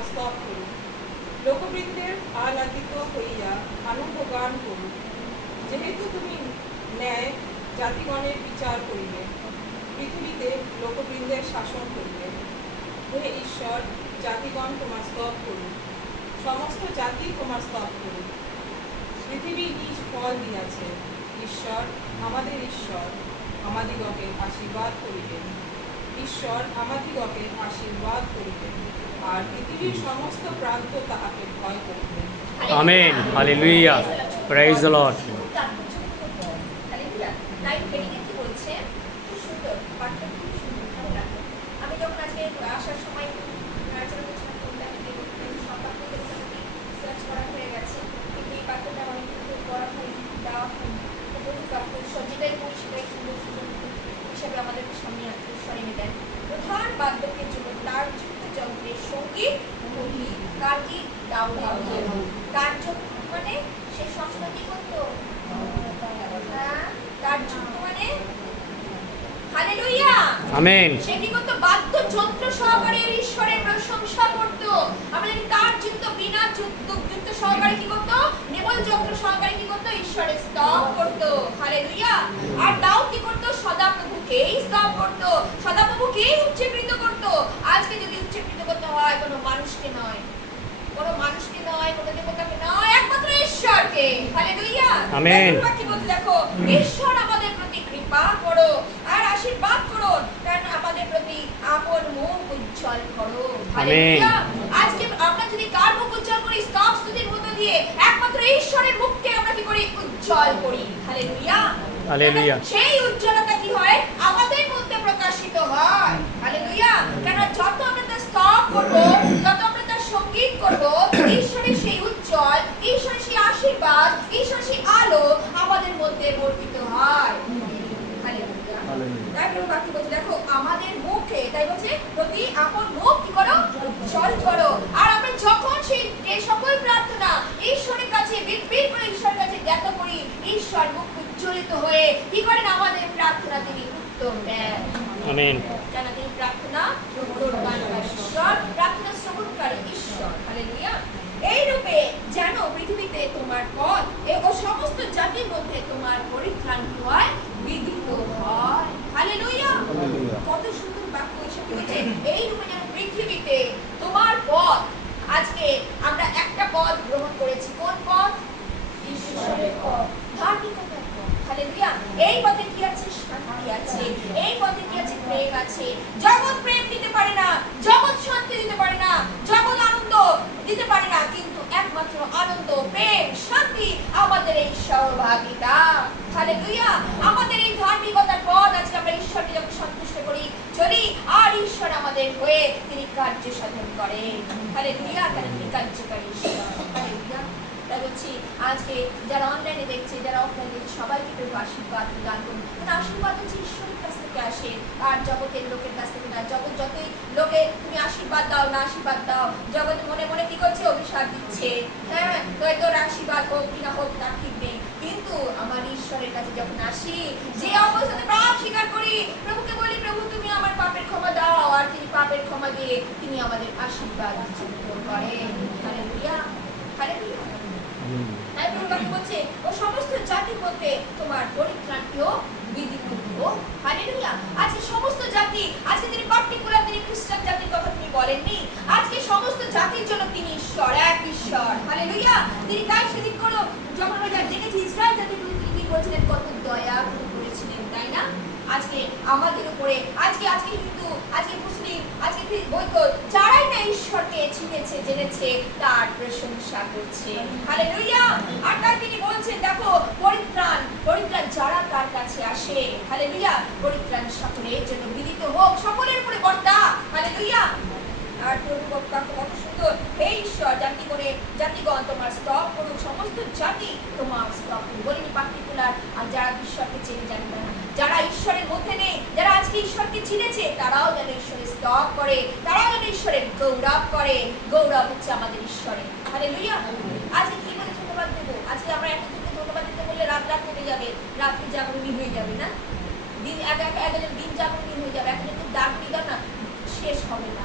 তোমার স্তব করুক। লোকবৃন্দের আহ্লাদিত হইয়া আনন্দ গান করুক, যেহেতু তুমি ন্যায় জাতিগণের বিচার করিবে, পৃথিবীতে লোকবৃন্দের শাসন করিবে। হে ঈশ্বর, জাতিগণ তোমার স্তব করুক, সমস্ত জাতি তোমার স্তব করুক। পৃথিবী নিজ ফল দিয়াছে। ঈশ্বর, আমাদের ঈশ্বর, আমাদিগকে আশীর্বাদ করিবেন। ঈশ্বর আমাদিগকে আশীর্বাদ করিবেন, আর পৃথিবীর সমস্ত প্রান্ত তাহাকে ভয় করিবেন। Amen, hallelujah, praise the Lord. আমি যখন আজকে আসার সময় করা হয়ে গেছে, কিন্তু এই বাক্যটা অনেক কিন্তু পড়া হয়, দেওয়া হয়, বহু বাক্য যেটাই বই সেটাই সুন্দর সুন্দর হিসাবে আমাদের সামনে সরিয়ে দেন। প্রধান বাদ্যকের জন্য তার যুক্ত যন্ত্রের সঙ্গীত বলি কার কি দাউদ তার মানে সে সবসময় কি করতো, তার যুক্ত মানে হালেলুয়া, আমেন। সে কি করতো, বাদ্যযন্ত্র সহকারে ঈশ্বরের প্রশংসা করতো। আমরা জানি তার যুক্ত বিনা যুক্ত সহকারে কি করতো, নেবল যন্ত্র সহকারে কি করতো, ঈশ্বরের স্তব করতো। হালেলুয়া। আর দাউদ কি করতো, সদাপ্রভুকেই স্তব করতো, সদাপ্রভুকেই উচ্চীকৃত করতো। আজকে যদি উচ্চীকৃত করতে হয় কোনো মানুষকে নয়, কোনো মানুষকে নয়, কোনো দেবতাকে নয়, একমাত্র ঈশ্বরকে। হালেলুয়া। আমেন। কি বলতে দেখো, ঈশ্বর আমাদের প্রতি কৃপা করো আর আশীর্বাদ করো, কারণ আমাদের প্রতি আপন মুখ উজ্জ্বল করো। হালেলুয়া। আজকে আমরা যদি কার মুখ উজ্জ্বল করি, স্তব স্তুতির মধ্য দিয়ে একমাত্র ঈশ্বরের মুখকে আমরা কি করি, উজ্জ্বল করি। হালেলুয়া। হালেলুয়া। সেই উজ্জ্বলতা কি হয়, আমাদের মধ্যে প্রকাশিত হয়। হালেলুয়া। কারণ যত আমরা তার স্তব করব, যত আমরা তার সঙ্গীত করব, ঈশ্বরের সেই উজ্জ্বল, ঈশ্বরের সেই আশীর্বাদ, ঈশ্বরের সেই আলো আমাদের মধ্যে বর্তিত হয়। হালেলুয়া। তাই প্রভু বাক্য বলছে দেখো, আমাদের মুখে, তাই বলছে প্রতি আপন মুখ কি করো, উজ্জ্বল করো। আর আমরা যখন সেই যে সকল প্রার্থনা ঈশ্বরের কাছে বিড়বিড় করে ঈশ্বরের কাছে জ্ঞাত করি, ঈশ্বর মুখ উজ্জ্বলিত হয়ে কি করেন, আমাদের প্রার্থনা তিনি উত্তর দেন। আমেন। কেন তিনি প্রার্থনা শ্রবণকারী ঈশ্বর, প্রার্থনা শ্রবণকারী ঈশ্বর। হালেলুয়া। এই রূপে যেন পৃথিবীতে তোমার পথ ও সমস্ত জাতির মধ্যে তোমার পরিত্রাণ হয়, বিদিত হয়। হালেলুয়া। কত সুন্দর বাক্য এসে বলছে, এই রূপে যেন পৃথিবীতে তোমার পথ। আজকে আমরা একটা পথ গ্রহণ করেছি, কোন পথ, ঈশ্বরের পথ, ধার্মিকতার পথ। হালেলুয়া। এই পথে কি আছে, শান্তি আছে, এই পথে কি আছে, প্রেম আছে। জগৎ প্রেম দিতে পারে না, জগৎ শান্তি দিতে পারে না, জগৎ আনন্দ দিতে পারে না, কিন্তু একমাত্র আনন্দ, প্রেম, শান্তি আমাদের এই সহভাগিতা। হালেলুয়া। আমাদের এই ধার্মিকতার পথ, আজকে আমরা ঈশ্বরকে যখন সন্তুষ্ট করি, চলি, আর ঈশ্বর আমাদের হয়ে তিনি কার্য সাধন করেন। হালেলুয়া। কারণ তিনি কার্যকারী ঈশ্বর। হালেলুয়া। তাই বলছি, আজকে যারা অনলাইনে দেখছে, যারা অফলাইনে দেখছে, সবাইকে একটু আশীর্বাদ দান করুন। কারণ আশীর্বাদ হচ্ছে ঈশ্বরের কাছ থেকে আসে, আর জগতের লোকের কাছ থেকে না। জগৎ যতই লোকে তুমি আশীর্বাদ দাও না আশীর্বাদ দাও, জগৎ মনে মনে কি করছে, অভিশাপ দিচ্ছে। হ্যাঁ, তোর আশীর্বাদ হোক কিনা হোক তার ঠিক নেই, কিন্তু আমার ঈশ্বরের কাছে যখন আসি, যে অবস্থাতে পাপ স্বীকার করি, প্রভুকে বলি, প্রভু তুমি আমার পাপের ক্ষমা দাও, আর তিনি পাপের ক্ষমা দিয়ে তিনি আমাদের আশীর্বাদ করেন। হালেলুয়া। হালেলুয়া। তাই প্রভু বাক্য বলছে, ও সমস্ত জাতির মধ্যে তোমার পরিত্রাণকেও বিদিত হোক। হালেলুয়া। আজকে সমস্ত জাতি, আজকে তিনি পার্টিকুলার তিনি খ্রিস্টান জাতির কথা তিনি বলেননি, আজকে সমস্ত জাতির জন্য তিনি ঈশ্বর, এক ঈশ্বর। হালেলুয়া। তিনি তাই সেদিন কোন যখন আমরা দেখেছি ইসরায়েল জাতির প্রতি তিনি কি করেছিলেন, কত দয়া করেছিলেন, তাই না? আজকে আমাদের উপরে, আজকে হিন্দু, আজকে মুসলিম, আজকে বৌদ্ধ, যারাই না ঈশ্বরকে চিনেছে, জেনেছে, তার প্রশংসা করছে। হালেলুয়া। আর তাই তিনি বলছেন দেখো, পরিত্রাণ যারা তার কাছে আসে, হালেলুয়া, পরিত্রাণ সকলের জন্য বিদিত হোক, সকলের উপরে বর্তা। হালেলুয়া। আর প্রভু বাক্য কত সুন্দর, হে ঈশ্বর, জাতিগণ তোমার স্তব করুক, সমস্ত জাতি তোমার স্তব করুক। বলিনি পার্টিকুলার, আর যারা ঈশ্বরকে চেনে জানে না, যারা ঈশ্বরের মধ্যে নেই, যারা আজকে ঈশ্বরকে চিনেছে, তারাও যেন ঈশ্বরের স্তব করে, তারাও যেন ঈশ্বরের গৌরব করে। গৌরব হচ্ছে আমাদের ঈশ্বরের। হালেলুয়া। আজকে কি বলে ধন্যবাদ দেবো? আজকে আমরা একজনকে ধন্যবাদ দিতে বললে রাত কেটে যাবে, রাত্রি জাগরণী হয়ে যাবে না, দিন একজন দিন জাগরণী হয়ে যাবে, এখন একটু ডাক দিল না, শেষ হবে না।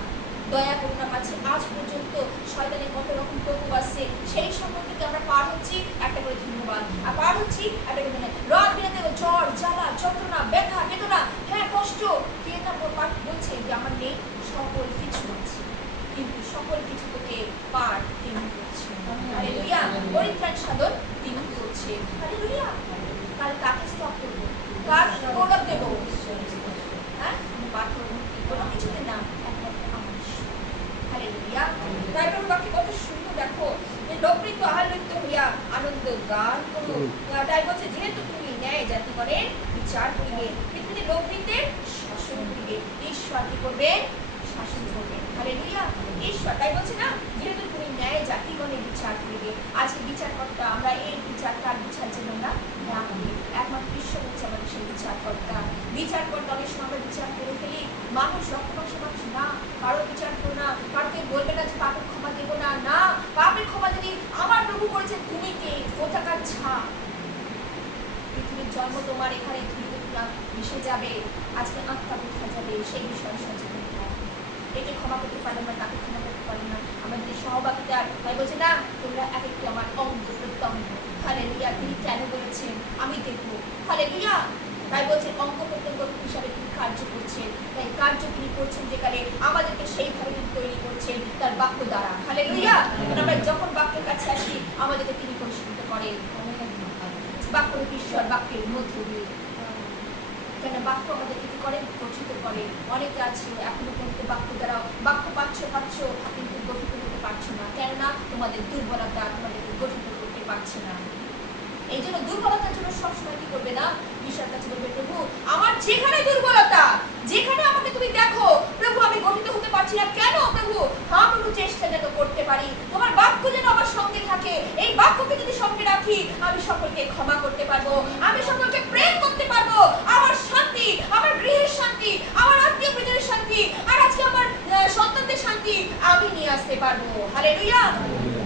দয়া করুণা পাচ্ছি। আজ পর্যন্ত শয়তানের কত রকম প্রকোপ আসছে, সেই সম্পর্কে আমরা পার হচ্ছি, একটা করে ধন্যবাদ। আর পার হচ্ছি একটা করে ধন্যবাদ। রাত বিরাতে জ্বর, জ্বালা, যন্ত্রণা, ব্যথা, বেদনা, হ্যাঁ কষ্ট, কে না পাঠ বলছে যে আমার নেই, সকল কিছু আছে, কিন্তু সকল কিছু থেকে পার তিনি করছেন। হালেলুয়া। পরিত্রাণ সাধন তিনি করছেন। হালেলুয়া। কাল কাকে স্তব করবো, কার গৌরব দেব? হ্যাঁ, পাঠ করবো কোনো কিছুতে না, একমাত্র আমার ঈশ্বর। হালেলুয়া। তাই প্রভু বাক্যে কত সুন্দর, দেখো যে লোকৃত আহ্লাদিত হইয়া আনন্দ গান করো। তাই বলছে যেহেতু তুমি ন্যায় জাতিগণের বিচার করিবে, পৃথিবীতে লোকৃতের শাসন করিবে। ঈশ্বর কি করবে? শাসন করবে। হালেলুয়া। ঈশ্বর তাই বলছে না, যেহেতু তুমি ন্যায় জাতিগণের বিচার করিবে। আজকে বিচারকর্তা, আমরা এই বিচার কার বিচার জন্য না করি, একমাত্র ঈশ্বর হচ্ছে আমাদের সেই বিচারকর্তা। বিচারকর্তা অনেক সময় আমরা বিচার করে ফেলি, মানুষ লক্ষ লক্ষ মানুষ না, কারো বিচার করো না, কারোকে বলবে না যে পাপের ক্ষমা দেবো না, না, পাপের ক্ষমা যদি আমার প্রভু করেছেন, তুমি কে? কোথাকার ছাপ? পৃথিবীর জন্ম তোমার এখানে ধীরে ধীরে মিশে যাবে, আজকে আত্মা কোথায় যাবে সেই বিষয়ে সচেতন হও। একে ক্ষমা করতে পারলাম না, তাকে ক্ষমা করতে পারলাম না, আমাদের সহভাগিতার তাই বলছে না, তোমরা এক একটু আমার অঙ্গ প্রত্যঙ্গ। হালেলুয়া। তিনি কেন বলেছেন? আমি দেখবো। হালেলুয়া। তাই বলছেন অঙ্গ প্রত্যঙ্গ হিসাবে তিনি কার্য করছেন, তাই কার্য তিনি করছেন যেখানে আমাদেরকে সেইভাবে তিনি তৈরি করছেন তার বাক্য দ্বারা। হালেলুয়া। আমরা যখন বাক্যের কাছে আসি, আমাদেরকে তিনি পরিষ্কৃত করেন। বাক্য ঈশ্বর বাক্যের মধ্যে দিয়ে, কেন বাক্য আমাদেরকে কি করে? গঠিত করে। অনেকে আছে এখনো পর্যন্ত বাক্য দ্বারা বাক্য পাচ্ছ কিন্তু গঠিত করতে পারছো না, কেননা তোমাদের দুর্বলতা তোমাদেরকে গঠিত করতে পারছে না। এই জন্য দুর্বলতার জন্য সবসময় কি করবে না, ঈশ্বরের কাছে বলবে, প্রভু আমার যেখানে দুর্বলতা, যেখানে আমাকে তুমি দেখো প্রভু আমি গঠিত হতে পারছি না, কেন প্রভু? হ্যাঁ প্রভু, চেষ্টা যেন করতে পারি, তোমার বাক্য যেন আমার সঙ্গে থাকে, এই বাক্যকে যদি সঙ্গে রাখি, আমি সকলকে ক্ষমা করতে পারবো, আমি সকলকে প্রেম করতে পারবো, আমার শান্তি, আমার গৃহের শান্তি, আমার আত্মীয় পরিজনের শান্তি, আর আজকে আমার সন্তানদের শান্তি আমি নিয়ে আসতে পারবো। হালেলুয়া।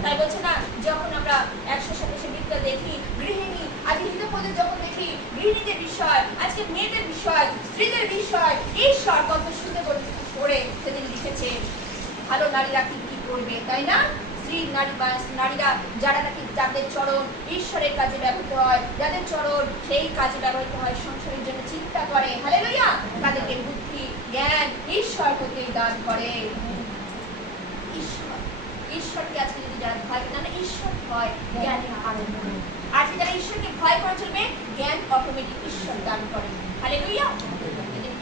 তাই বলছে না, যখন আমরা 127 বিদ্যা দেখি গৃহিণী, আজকে হিতপদে যখন দেখি গৃহিণীদের বিষয়, আজকে মেয়েদের বিষয়, স্ত্রীদের বিষয়, ঈশ্বর কত সুন্দর করে সেদিন লিখেছে। ভালো নারীরা কি কি করবে, তাই না? স্ত্রী নারীরা যারা নাকি যাদের চরণ ঈশ্বরের কাজে ব্যবহৃত হয়, যাদের চরণ সেই কাজে ব্যবহৃত হয়, সংসারের জন্য চিন্তা করে, হালেলুয়া, তাদেরকে বুদ্ধি জ্ঞান ঈশ্বর হতেই দান করে। ঈশ্বরকে আজকে যদি যারা ভয় করে না, ঈশ্বর ভয় জ্ঞানের আরম্ভ। আজকে যারা ঈশ্বরকে ভয় করে চলবে, জ্ঞান অটোমেটিক ঈশ্বর দান করে। হালেলুয়া।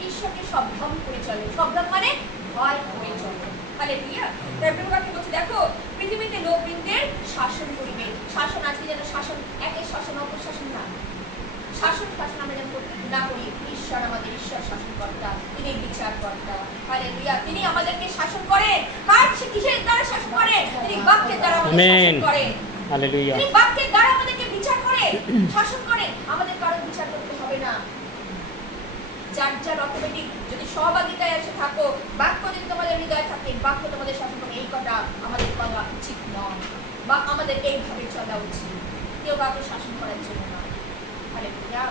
ঈশ্বরকে সম্ভ্রম করে চলে, সম্ভ্রম মানে ভয় করে চলে। হালেলুয়া। তাই প্রভুকে বলছে দেখো পৃথিবীতে লোকবৃন্দের শাসন করিবে। শাসন আজকে যেন শাসন একের শাসন অপর শাসন না, শাসন আমরা যেন না করি। ঈশ্বর আমাদের ঈশ্বর শাসনকর্তা, তিনি বিচারকর্তা। হালেলুয়া। তিনি আমাদেরকে শাসন করেন। কিসের দ্বারা শাসন করেন? তিনি বাক্যের দ্বারা আমাদের শাসন করেন। হালেলুয়া। তিনি বাক্যের দ্বারা আমাদেরকে বিচার করেন, শাসন করেন। আমাদের কারো বিচার করতে হবে না। যার যার অটোমেটিক যদি সহভাগিতায় এসে থাকো, বাক্য যদি তোমাদের হৃদয়ে থাকে, বাক্য তোমাদের শাসন করে, এই কথা আমাদের বলা উচিত নয়, বা আমাদের এইভাবে চলা উচিত। কেউ কাউকে শাসন করার জন্য না। হালেলুয়া।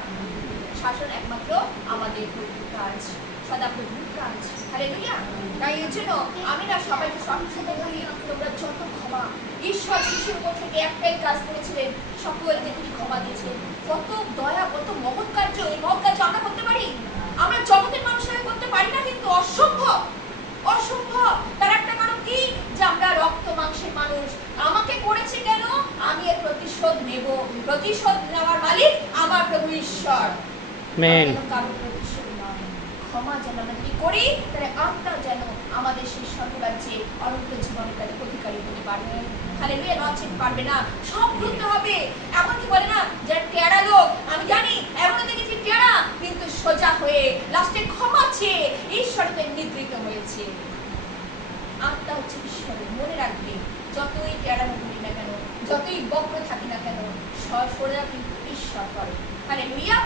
শাসন একমাত্র আমাদের প্রভুর কাজ, সদাপ্রভুর কাজ। হালেলুয়া। তাই এর জন্য আমি না সবাইকে সবসময় বলি, তোমরা যত ক্ষমা, ঈশ্বর শিশুর উপর থেকে একটাই কাজ করেছিলেন, সকলকে তিনি ক্ষমা দিয়েছেন। কত দয়া, কত মহৎ কার্য, এই মহৎ কার্য আমরা করতে পারি? আমরা জগতের মানুষেরা করতে পারি না, কিন্তু অসম্ভব, অসম্ভব। তার একটা কারণ কি, যে আমরা রক্ত মাংসের মানুষ। আমাকে করেছে কেন? আমি এর প্রতিশোধ নেব। প্রতিশোধ নেওয়ার মালিক আমার প্রভু ঈশ্বর। আমেন। কারণ প্রতিশোধ নয়, ক্ষমা যেন আমরা যদি করি, তাহলে আত্মা যেন আমাদের সেই স্বর্গরাজ্যে অনন্ত জীবনের তাদের অধিকারী হতে পারবে। হালেলুয়া। নচেত পারবে না, সব ভুলতে হবে। এমনকি বলে না, যারা টেরা লোক, আমি জানি এমন দেখেছি টেরা, কিন্তু সোজা হয়ে লাস্টে ক্ষমা চেয়ে ঈশ্বরকে নিদ্রিত হয়েছে। আত্মা হচ্ছে ঈশ্বরের, মনে রাখবে। যতই টেরা বলি না কেন, যতই বক্র থাকি না কেন, সোজা কিন্তু ঈশ্বর করে। হালেলুয়া।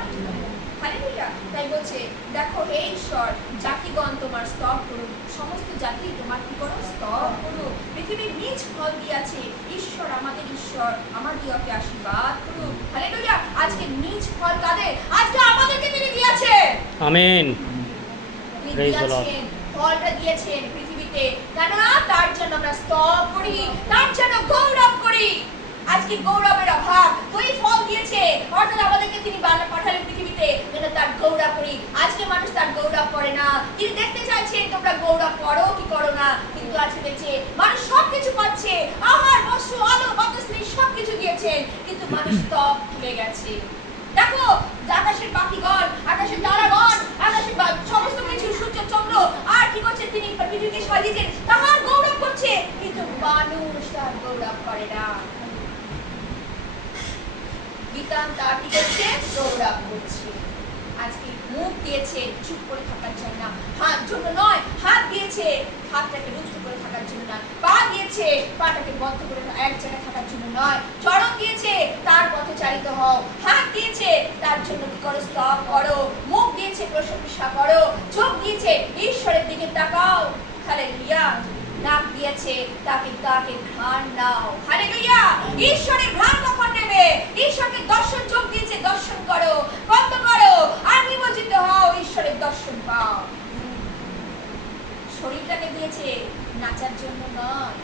হালেলুয়া। তাই বলছে দেখো হে ঈশ্বর, জাতিগণ তোমার স্তব করুন, সমস্ত জাতি তোমার কি করো? স্তব করুন। পৃথিবীর নিজ ফল দিয়াছে ঈশ্বর, আমাদের ঈশ্বর আমাদিগকে আশীর্বাদ করুন। হালেলুয়া। আজকে নিজ ফল কাদের? আজকে আমাদেরকে তিনি দিয়েছে। আমেন। তিনি দিয়েছেন, ফলটা দিয়েছেন। পৃথিবীতে পৃথিবীতে, কেননা তার জন্য আমরা স্তব করি, তার জন্য গৌরব করি। আজকে গৌরবের অভাব, দুই ফল দিয়েছে, অর্থাৎ আমাদেরকে তিনি পাঠালেন পৃথিবীতে যেন তার গৌরব করি। আজকে মানুষ তার গৌরব করে না। তিনি দেখতে চাইছেন তোমরা গৌরব করো কি করো না, কিন্তু আজকে দেখছে মানুষ সবকিছু পাচ্ছে, আহার বস্ত্র আলো বাতাশ্রী সবকিছু দিয়েছেন, কিন্তু মানুষ স্তব হয়ে গেছে। দেখো আকাশের পাখিগণ, আকাশের তারাগণ, আকাশের সমস্ত কিছু সূর্য চন্দ্র আর কি করছে, তিনি পৃথিবীকে সাজিয়েছেন, তাহার গৌরব করছে, কিন্তু মানুষ তার গৌরব করে না। বিতান তার কি করছে, গৌরব করছে। আজকে মুখ দিয়েছে চুপ করে থাকার জন্য, হাত জন্য নয়, হাত দিয়েছে হাতটাকে রুদ্ধ করে থাকার জন্য নয়, পা দিয়েছে পাটাকে বন্ধ করে এক জায়গায় থাকার জন্য নয়, চরণ দিয়েছে তার পথে চালিত হও, হাত দিয়েছে তার জন্য কি করো, স্তব করো, মুখ দিয়েছে প্রশংসা করো, চোখ দিয়েছে ঈশ্বরের দিকে তাকাও। হালেলুয়া। নাক দিয়েছে তাকে ঘ্রাণ নাও। হালেলুয়া। ঈশ্বরের ঘ্রাণ কখন নেবে? ঈশ্বরকে দর্শন চোখ দিয়েছে, দর্শন করো, বন্ধ করো আর নিমজ্জিত হও, ঈশ্বরের দর্শন পাও। শরীরটাকে দিয়েছে নাচার জন্য নয়,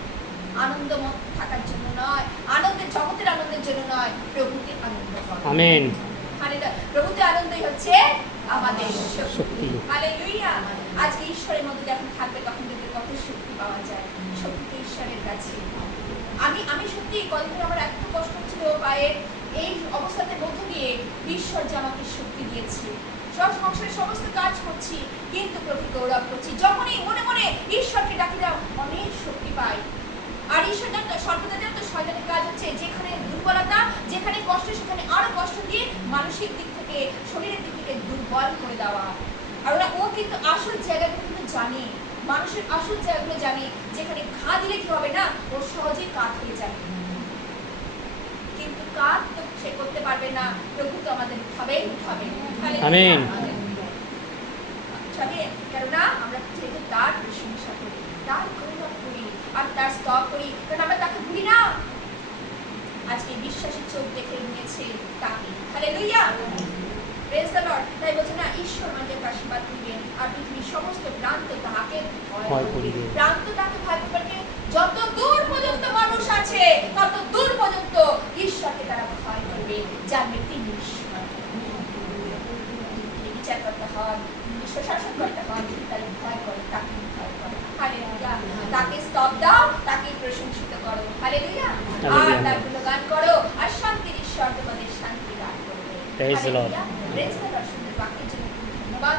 আনন্দমত থাকার জন্য নয়, আনন্দের জগতের আনন্দের জন্য নয়, প্রভুতে আনন্দ করো। আমেন। হালেলুয়া। প্রভুতে আনন্দই হচ্ছে আমাদের শক্তি। হালেলুয়া। আজকে ঈশ্বরের মধ্যে যখন থাকবে তখন দেখবে কত শক্তি পাওয়া যায়। শক্তি তো ঈশ্বরের কাছে। আমি সত্যি কয়েকদিন আমার এত কষ্ট হচ্ছিল পায়ে, এই অবস্থাতে মধ্য দিয়ে ঈশ্বর যে আমাকে শক্তি দিয়েছে, সব সংসারের সমস্ত কাজ করছি কিন্তু প্রভু গৌরব করছি। যখনই মনে মনে ঈশ্বরকে ডাকি দাও অনেক শক্তি পাই। আর ঈশ্বর জানতো, সর্বদা জানতো শয়তানের কাজ হচ্ছে যেখানে দুর্বলতা, যেখানে কষ্ট, সেখানে আরো কষ্ট দিয়ে মানসিক দিক থেকে, শরীরের দিক থেকে দুর্বল করে দেওয়া। আর ও কিন্তু আসল জায়গাগুলো কিন্তু জানে, মানুষের আসল জায়গাগুলো জানে, যেখানে ঘা দিলে কি হবে না, ও সহজেই কাঠ হয়ে যাবে। কিন্তু কাঠ তো সে করতে পারবে না, প্রভু তো আমাদের উঠাবেই উঠাবে। আমিন। কেননা আমরা যেহেতু তার প্রশংসা করি, তার গৌরব করি আর তার স্তব করি, কারণ আমরা তাকে ভুলি না। আজকে বিশ্বাসী চোখ দেখে নিয়েছে তাকে। হালেলুয়া। Praise the Lord. তাই বলছে না, ঈশ্বর আমাদের আশীর্বাদ দিবেন আর পৃথিবীর সমস্ত প্রান্ত তাহাকে ভয় করিবে। প্রান্ত তাকে ভয় করবে। যত দূর পর্যন্ত মানুষ আছে তত দূর পর্যন্ত ঈশ্বরকে তারা ভয় করবে, জানবে তিনি ঈশ্বর। বিচার করতে হয়, শাসন করতে হয়, তারা ভয় করে, তাকে ভয় করে। হালেলুয়া। তাকে স্তব দাও, তাকে প্রশংসিত করো। হালেলুয়া। আর তার গুণগান করো, আর শান্তির ঈশ্বর তোমাদের শান্তি দান করবে। Praise the Lord. Praise the Lord. সুন্দর বাক্যের জন্য ধন্যবাদ।